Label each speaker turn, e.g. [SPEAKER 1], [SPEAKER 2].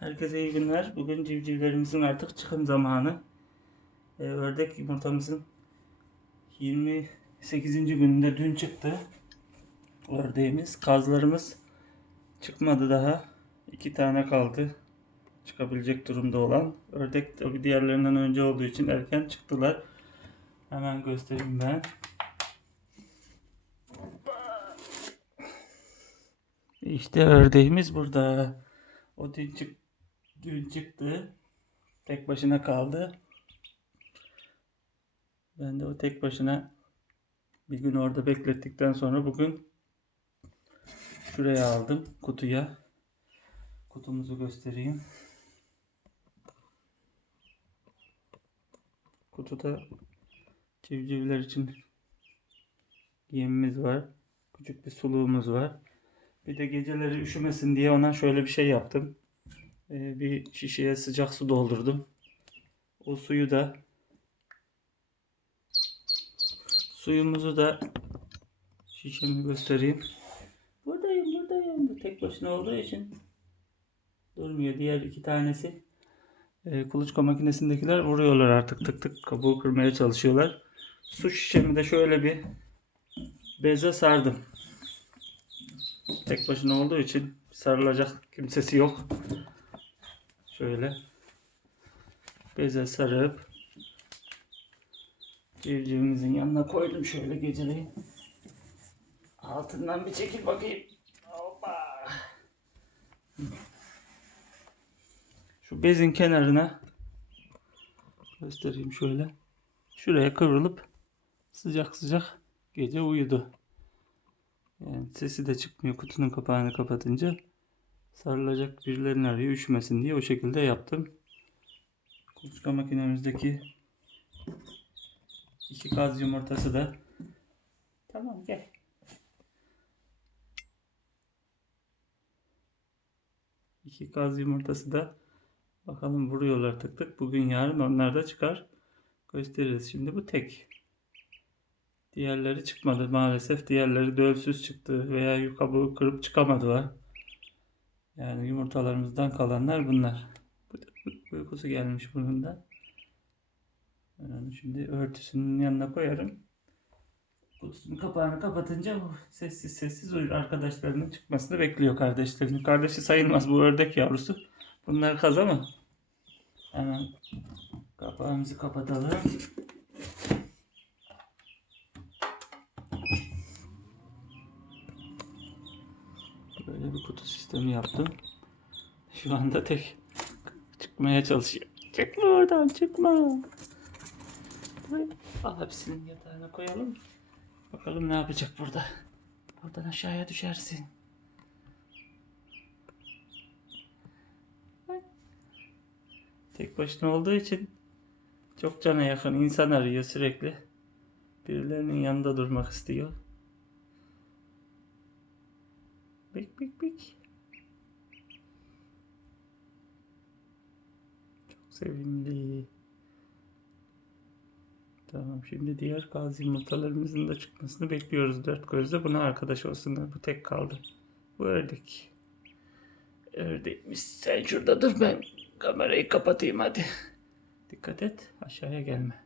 [SPEAKER 1] Herkese iyi günler. Bugün civcivlerimizin artık çıkım zamanı. Ee, ördek yumurtamızın 28. gününde dün çıktı. Ördeğimiz, kazlarımız çıkmadı daha. İki tane kaldı. Çıkabilecek durumda olan. Ördek tabi diğerlerinden önce olduğu için erken çıktılar. Hemen göstereyim ben. İşte ördeğimiz burada. O dün, çık dün çıktı. Tek başına kaldı. Ben de o tek başına bir gün orada beklettikten sonra bugün şuraya aldım kutuya. Kutumuzu göstereyim. Kutuda civcivler için yemimiz var. Küçük bir suluğumuz var. Bir de geceleri üşümesin diye ona şöyle bir şey yaptım. Ee, bir şişeye sıcak su doldurdum. O suyu da suyumuzu da şişemi göstereyim. Buradayım buradayım. Bu tek başına olduğu için durmuyor. Diğer iki tanesi e, kuluçka makinesindekiler vuruyorlar artık tık tık kabuğu kırmaya çalışıyorlar. Su şişemi de şöyle bir beze sardım. Tek başına olduğu için sarılacak kimsesi yok. Şöyle beze sarıp civcivimizin yanına koydum şöyle geceleyin. Altından bir çekil bakayım. Hoppa. Şu bezin kenarına göstereyim şöyle. Şuraya kıvrılıp sıcak sıcak gece uyudu. Yani sesi de çıkmıyor kutunun kapağını kapatınca. Sarılacak birilerini arıyor üşümesin diye o şekilde yaptım. Kuluçka makinemizdeki iki gaz yumurtası da tamam gel. İki gaz yumurtası da bakalım vuruyorlar tık tık. Bugün yarın onlar da çıkar. Gösteririz. Şimdi bu tek. Diğerleri çıkmadı maalesef. Diğerleri dölsüz çıktı veya kabuğu kırıp çıkamadılar. Yani yumurtalarımızdan kalanlar bunlar. Uykusu gelmiş bunun da. Yani şimdi örtüsünün yanına koyarım. Kutusunun kapağını kapatınca sessiz sessiz uyur. Arkadaşlarının çıkmasını bekliyor kardeşlerinin. Kardeşi sayılmaz bu ördek yavrusu. Bunlar kaz ama. Hemen kapağımızı kapatalım. Böyle bir kutu sistemi yaptım. Şu anda tek çıkmaya çalışıyor. Çıkma oradan çıkma. Hepsinin yatağına koyalım. Bakalım ne yapacak burada. Buradan aşağıya düşersin. Tek başına olduğu için çok cana yakın insan arıyor sürekli. Birilerinin yanında durmak istiyor. Bik bik bik. Çok sevimli. Tamam şimdi diğer gaz yumurtalarımızın da çıkmasını bekliyoruz dört gözle. Buna arkadaş olsunlar. Bu tek kaldı. Bu ördek. Ördekmiş. Sen şurada dur ben kamerayı kapatayım hadi. Dikkat et aşağıya gelme.